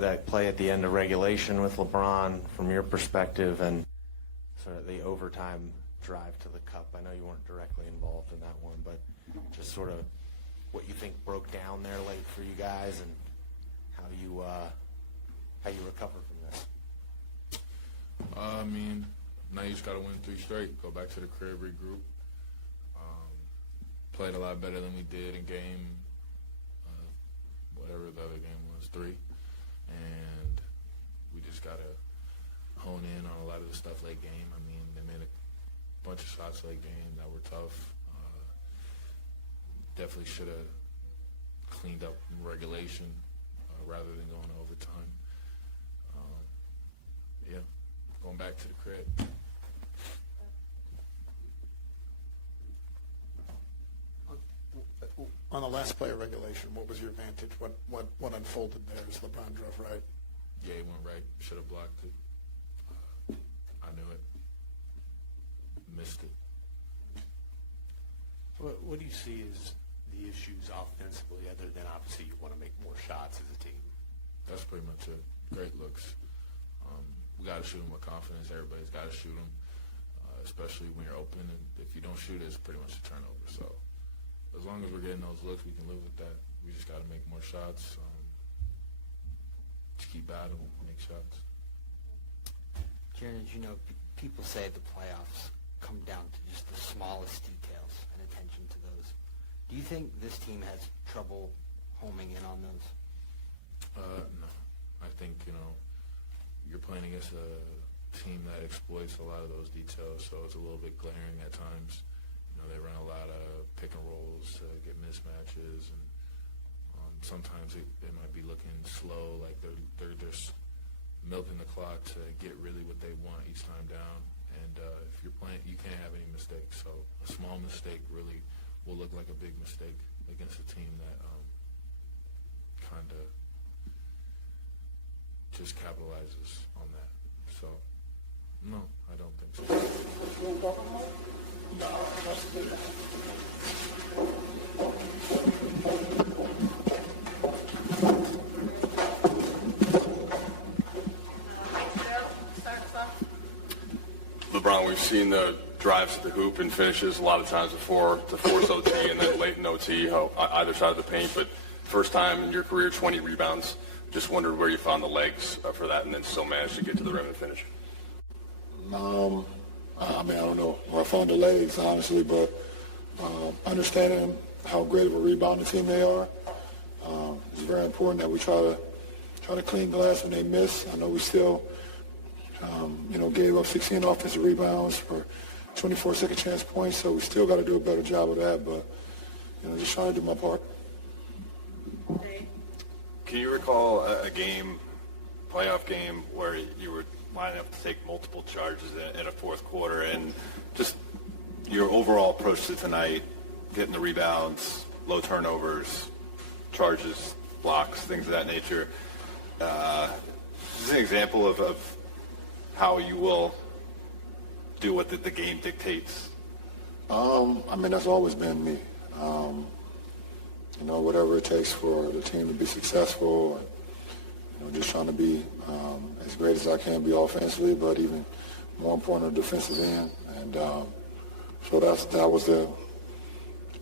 that play at the end of regulation with LeBron from your perspective and sort of the overtime drive to the cup. I know you weren't directly involved in that one, but just sort of what you think broke down there late for you guys and how you recover from this. I mean, now you just got to win 3 straight. Go back to the crib, regroup. Played a lot better than we did in game, whatever the other game was, 3. And we just got to hone in on a lot of the stuff late game. I mean, they made a bunch of shots late game that were tough. Definitely should have cleaned up in regulation rather than going to overtime. Yeah, going back to the crib. On the last play of regulation, what was your advantage? What unfolded there as LeBron drove right? Yeah, he went right. Should have blocked it. I knew it. Missed it. What do you see as the issues offensively, other than obviously you want to make more shots as a team? That's pretty much it. Great looks. We got to shoot them with confidence. Everybody's got to shoot them, especially when you're open. And if you don't shoot it, it's pretty much a turnover. So as long as we're getting those looks, we can live with that. We just got to make more shots. Just keep battling, make shots. Jaren, as you know, people say the playoffs come down to just the smallest details and attention to those. Do you think this team has trouble homing in on those? No. I think, you're playing against a team that exploits a lot of those details, so it's a little bit glaring at times. They run a lot of pick and rolls to get mismatches, and sometimes they might be looking slow, like they're just milking the clock to get really what they want each time down. And if you're playing, you can't have any mistakes. So a small mistake really will look like a big mistake against a team that kind of just capitalizes on that. So, no, I don't think so. LeBron, we've seen the drives to the hoop and finishes a lot of times before to force OT and then late in OT, either side of the paint. But first time in your career, 20 rebounds. Just wondered where you found the legs for that and then still managed to get to the rim and finish. I don't know where I found the legs, honestly, but understanding how great of a rebounding team they are, it's very important that we try to clean glass when they miss. I know we still, gave up 16 offensive rebounds for 24 second chance points, so we still got to do a better job of that, but, just trying to do my part. Can you recall a game, playoff game, where you were lining up to take multiple charges in a fourth quarter, and just your overall approach to tonight, getting the rebounds, low turnovers, charges, blocks, things of that nature? This is an example of how you will do what the game dictates. That's always been me. Whatever it takes for the team to be successful, and just trying to be as great as I can be offensively, but even more important on the defensive end. And so that was the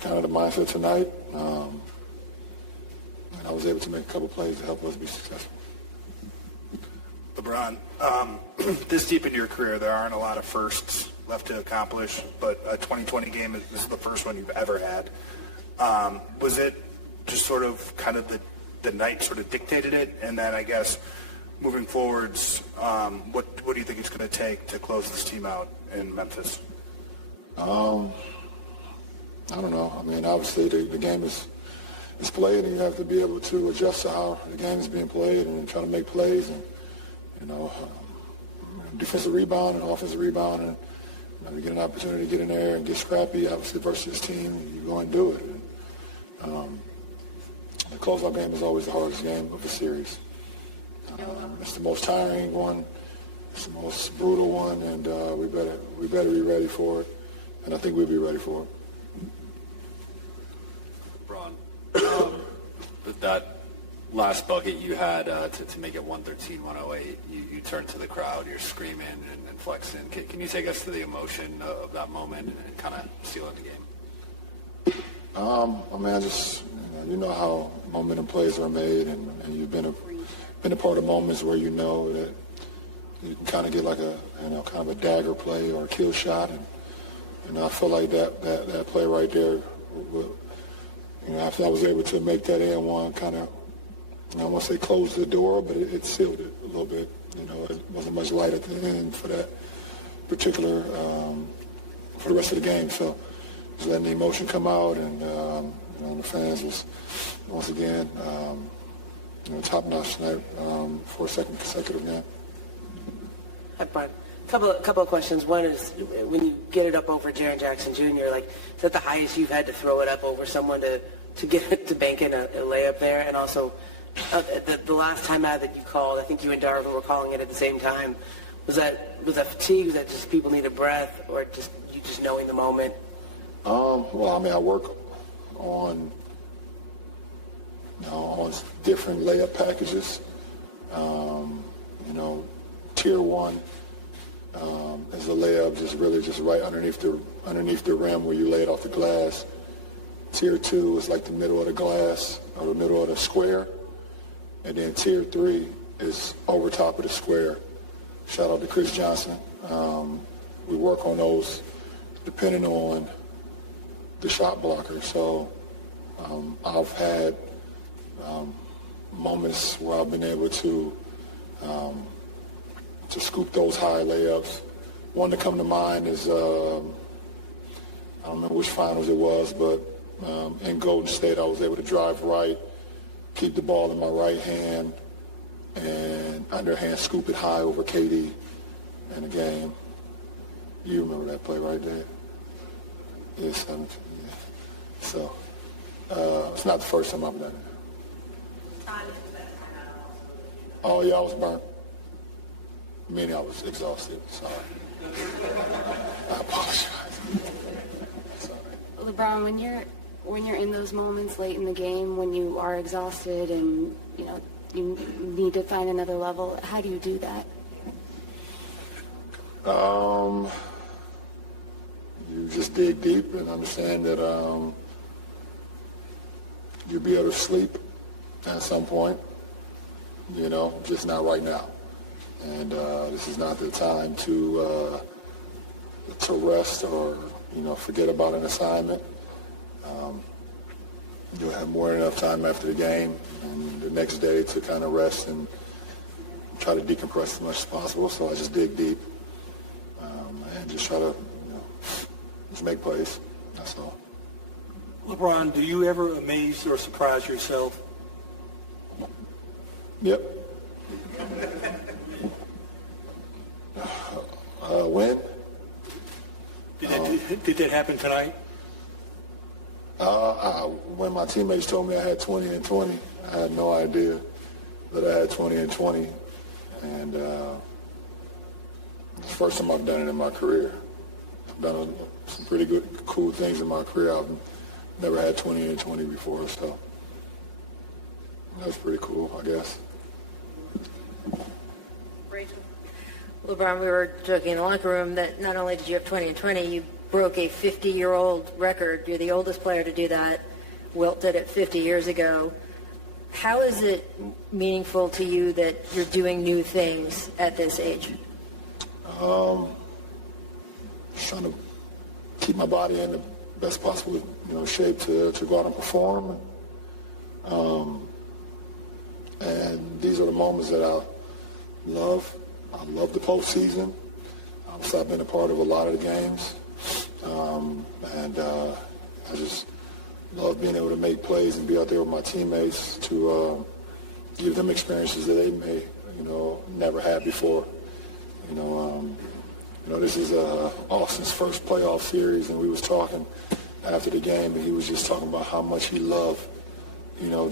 kind of the mindset tonight. And I was able to make a couple plays to help us be successful. LeBron, this deep into your career, there aren't a lot of firsts left to accomplish, but a 2020 game is the first one you've ever had. Was it just sort of kind of the night sort of dictated it? And then I guess moving forwards, what do you think it's going to take to close this team out in Memphis? I don't know. Obviously the game is played, and you have to be able to adjust to how the game is being played and try to make plays, and defensive rebound and offensive rebound, and you get an opportunity to get in there and get scrappy, obviously, versus this team, you go and do it. And, the closeout game is always the hardest game of the series. It's the most tiring one. It's the most brutal one, and we better be ready for it. And I think we'll be ready for it. LeBron, that last bucket you had to make it 113-108, you turned to the crowd, you're screaming and flexing. Can you take us to the emotion of that moment and kind of sealing the game? I mean, I just, you know how momentum plays are made, and you've been a part of moments where you know that you can kind of get like a, kind of a dagger play or a kill shot, and I feel like that play right there, after I was able to make that and one kind of, I don't want to say close the door, but it sealed it a little bit. It wasn't much light at the end for that particular, for the rest of the game. So just letting the emotion come out, and the fans was once again top notch tonight for a second consecutive game. Hi, Brian. Couple of questions. One is, when you get it up over Jaren Jackson Jr., like, is that the highest you've had to throw it up over someone to get it to bank in a layup there? And also, the last time out that you called, I think you and Darvin were calling it at the same time. Was that fatigue? Was that just people need a breath, or just you just knowing the moment? Well, I mean, I work on different layup packages. Tier 1 is a layup just right underneath the rim where you lay it off the glass. Tier 2 is like the middle of the glass or the middle of the square. And then Tier 3 is over top of the square. Shout out to Chris Johnson. We work on those depending on the shot blocker. So I've had moments where I've been able to scoop those high layups. One to come to mind is, I don't remember which finals it was, but in Golden State I was able to drive right, keep the ball in my right hand, and underhand scoop it high over KD in the game. You remember that play right there? Yeah, 17, yeah. So it's not the first time I've done it. Oh, yeah, I was burnt. Meaning I was exhausted. Sorry. I apologize. Sorry. LeBron, when you're in those moments late in the game, when you are exhausted and you need to find another level, how do you do that? You just dig deep and understand that you'll be able to sleep at some point. Just not right now. And this is not the time to rest or forget about an assignment. You'll have more than enough time after the game and the next day to kind of rest and try to decompress as much as possible. So I just dig deep and just try to just make plays. That's all. LeBron, do you ever amaze or surprise yourself? Yep. When? Did that happen tonight? When my teammates told me I had 20 and 20, I had no idea that I had 20 and 20. And it's the first time I've done it in my career. I've done some pretty good, cool things in my career. I've never had 20 and 20 before, so that was pretty cool, I guess. LeBron, we were joking in the locker room that not only did you have 20 and 20, you broke a 50-year-old record. You're the oldest player to do that. Wilt did it 50 years ago. How is it meaningful to you that you're doing new things at this age? Just trying to keep my body in the best possible shape to go out and perform. And these are the moments that I love. I love the postseason. I've been a part of a lot of the games. And I just love being able to make plays and be out there with my teammates to give them experiences that they may, never had before. This is Austin's first playoff series, and we was talking after the game, and he was just talking about how much he loved,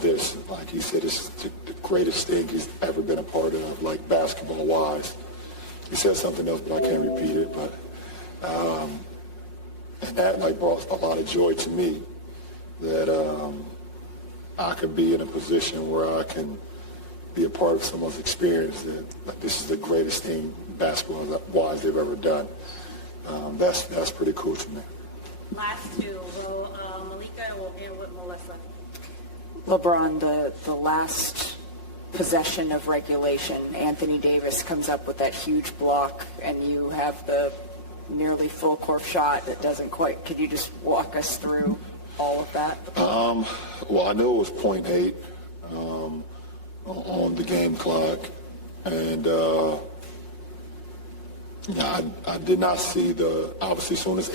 this. Like he said, it's the greatest thing he's ever been a part of, like basketball-wise. He said something else, but I can't repeat it. But and that brought a lot of joy to me. That I could be in a position where I can be a part of someone's experience that like, this is the greatest thing basketball-wise they've ever done. That's pretty cool to me. Last two, we'll Malika and we'll hear with Melissa. LeBron, the last possession of regulation, Anthony Davis comes up with that huge block, and you have the nearly full court shot that doesn't quite. Could you just walk us through all of that? Well, I know it was 0.8 on the game clock, and I did not see obviously as soon as